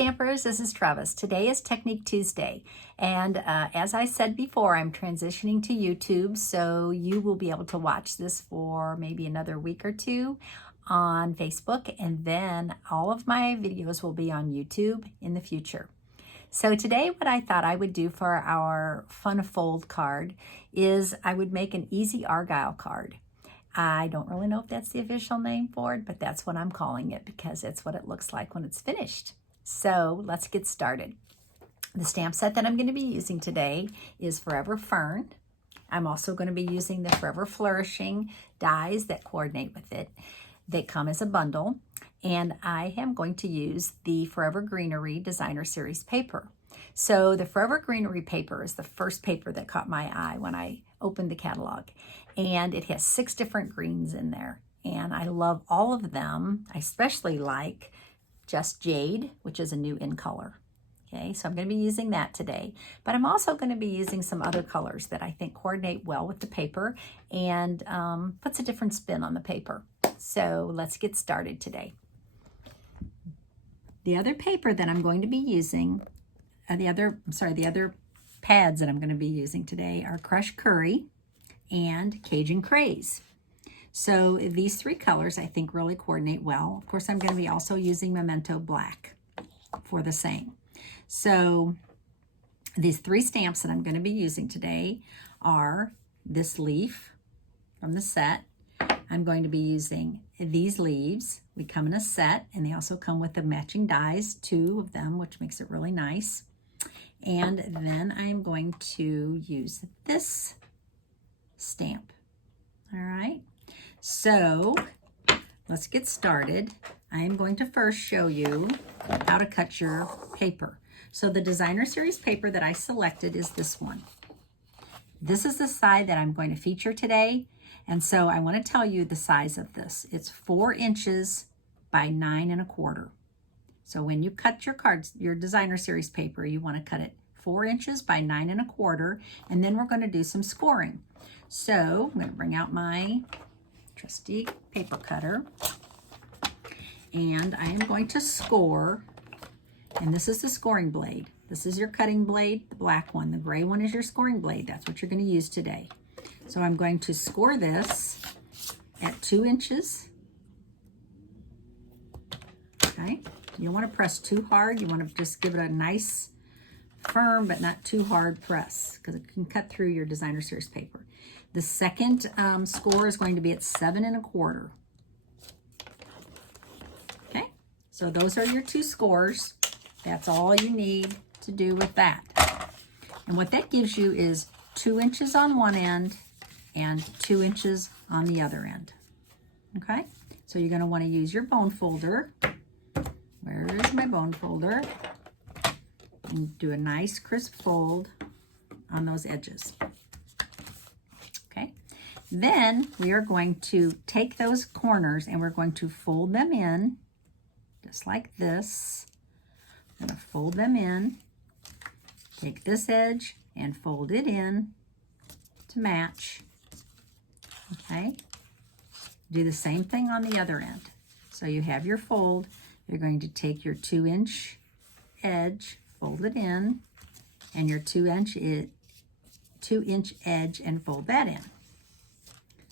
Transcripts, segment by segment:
Stampers, this is Trevis. Today is Technique Tuesday, and as I said before, I'm transitioning to YouTube, so you will be able to watch this for maybe another week or two on Facebook, and then all of my videos will be on YouTube in the future. So today what I thought I would do for our Fun Fold card is I would make an easy Argyle card. I don't really know if that's the official name for it, but that's what I'm calling it because it's what it looks like when it's finished. So let's get started. The stamp set that I'm going to be using today is Forever Fern. I'm also going to be using the Forever Flourishing dies that coordinate with it. They come as a bundle. And I am going to use the Forever Greenery Designer Series paper. So the Forever Greenery paper is the first paper that caught my eye when I opened the catalog. And it has 6 different greens in there. And I love all of them. I especially like Just Jade, which is a new in color. Okay, so I'm going to be using that today. But I'm also going to be using some other colors that I think coordinate well with the paper and puts a different spin on the paper. So let's get started today. The other paper that I'm going to be using, the other pads that I'm going to be using today are Crushed Curry and Cajun Craze. So these 3 colors I think really coordinate well. Of course, I'm going to be also using Memento Black for the same. So these 3 stamps that I'm going to be using today are this leaf from the set. I'm going to be using these leaves. We come in a set, and they also come with the matching dies, 2 of them, which makes it really nice. And then I'm going to use this stamp. All right, so let's get started. I am going to first show you how to cut your paper. So the Designer Series paper that I selected is this one. This is the side that I'm going to feature today. And so I want to tell you the size of this. It's 4 inches by 9 1/4. So when you cut your cards, your Designer Series paper, you want to cut it 4 inches by 9 1/4. And then we're going to do some scoring. So I'm going to bring out my trusty paper cutter. And I am going to score. And this is the scoring blade. This is your cutting blade, the black one. The gray one is your scoring blade. That's what you're going to use today. So I'm going to score this at 2 inches. Okay, you don't want to press too hard. You want to just give it a nice, firm, but not too hard press because it can cut through your Designer Series paper. The second score is going to be at 7 1/4. Okay, so those are your 2 scores. That's all you need to do with that. And what that gives you is 2 inches on one end and 2 inches on the other end. Okay, so you're going to want to use your bone folder. Where is my bone folder? And do a nice crisp fold on those edges. Okay, then we are going to take those corners and we're going to fold them in just like this. I'm going to fold them in, take this edge and fold it in to match. Okay, do the same thing on the other end. So you have your fold. You're going to take your 2-inch edge, fold it in, and your 2-inch edge and fold that in.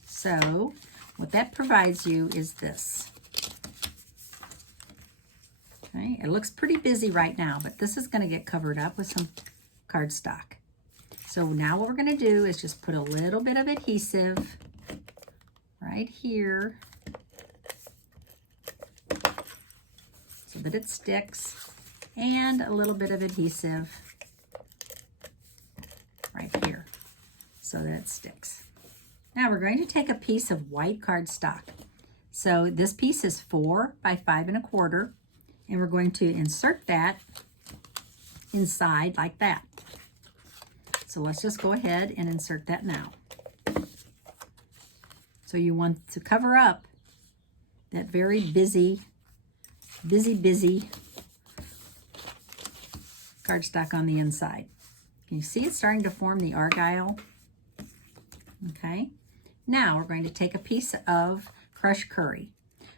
So what that provides you is this. Okay, it looks pretty busy right now, but this is going to get covered up with some cardstock. So now what we're going to do is just put a little bit of adhesive right here so that it sticks, and a little bit of adhesive right here so that it sticks. Now we're going to take a piece of white cardstock. So this piece is 4 by 5 1/4, and we're going to insert that inside like that. So let's just go ahead and insert that now. So you want to cover up that very busy cardstock on the inside. Can you see it's starting to form the Argyle? Okay. Now we're going to take a piece of crushed curry.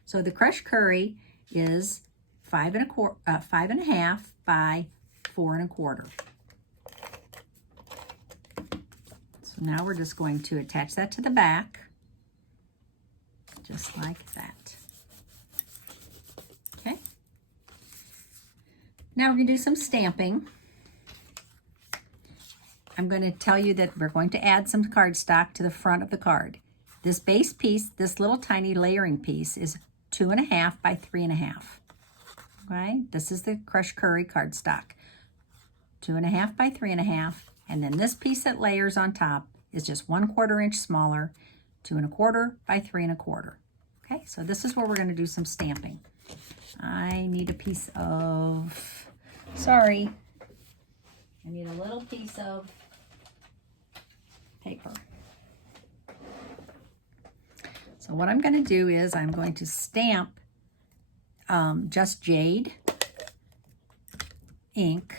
So the crushed curry is 5.5 by 4.25. So now we're just going to attach that to the back, just like that. Okay. Now we're going to do some stamping. I'm going to tell you that we're going to add some cardstock to the front of the card. This base piece, this little tiny layering piece, is 2.5 by 3.5. Okay, this is the crushed curry cardstock. 2.5 by 3.5, and then this piece that layers on top is just 1/4 inch smaller, 2.25 by 3.25. Okay, so this is where we're going to do some stamping. I need a piece of, sorry, I need a little piece of paper. So what I'm going to do is I'm going to stamp Just Jade ink.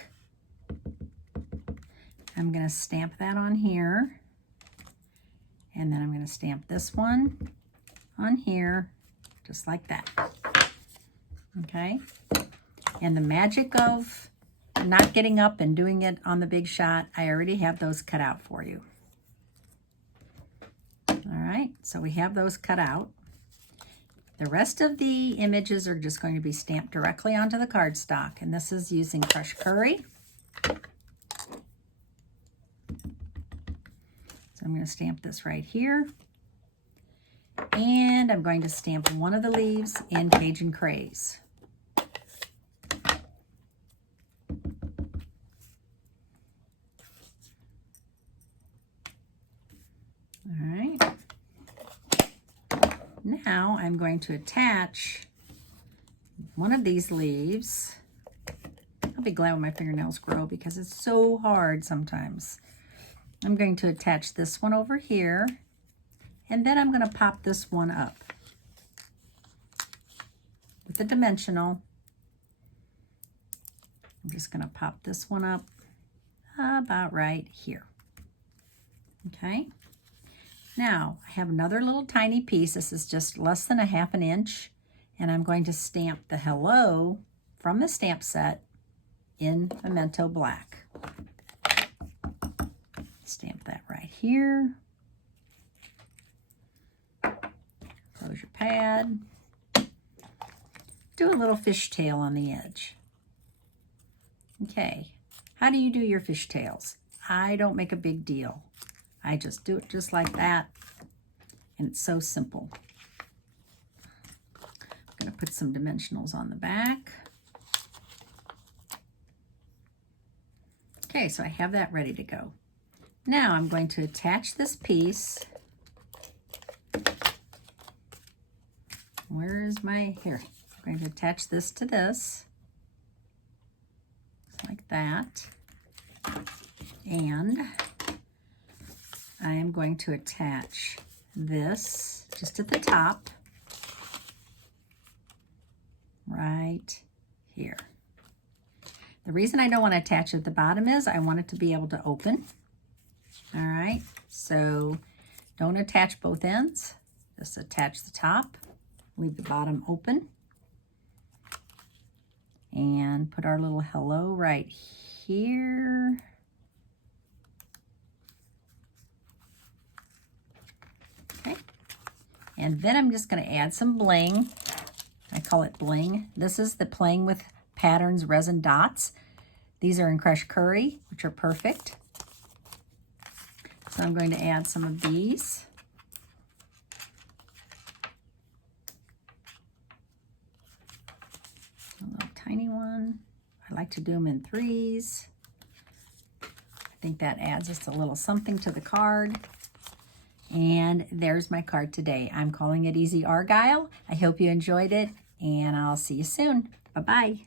I'm going to stamp that on here, and then I'm going to stamp this one on here, just like that. Okay, and the magic of not getting up and doing it on the Big Shot, I already have those cut out for you. All right, so we have those cut out. The rest of the images are just going to be stamped directly onto the cardstock, and this is using crushed curry. So I'm going to stamp this right here, and I'm going to stamp one of the leaves in Cajun Craze. All right. Now I'm going to attach one of these leaves. I'll be glad when my fingernails grow because it's so hard sometimes. I'm going to attach this one over here, and then I'm going to pop this one up with the dimensional. I'm just going to pop this one up about right here. Okay. Now, I have another little tiny piece. This is just less than 1/2 inch, and I'm going to stamp the hello from the stamp set in Memento Black. Stamp that right here. Close your pad. Do a little fishtail on the edge. Okay, how do you do your fishtails? I don't make a big deal. I just do it just like that, and it's so simple. I'm going to put some dimensionals on the back. Okay, so I have that ready to go. Now I'm going to attach this piece. Where is my, here. I'm going to attach this to this, just like that. And I am going to attach this just at the top, right here. The reason I don't want to attach it at the bottom is I want it to be able to open. All right, so don't attach both ends, just attach the top, leave the bottom open, and put our little hello right here. Okay, and then I'm just going to add some bling. I call it bling. This is the Playing with Patterns resin dots. These are in crushed curry, which are perfect. So I'm going to add some of these. A little tiny one. I like to do them in 3s. I think that adds just a little something to the card. And there's my card today. I'm calling it Easy Argyle. I hope you enjoyed it, and I'll see you soon. Bye-bye.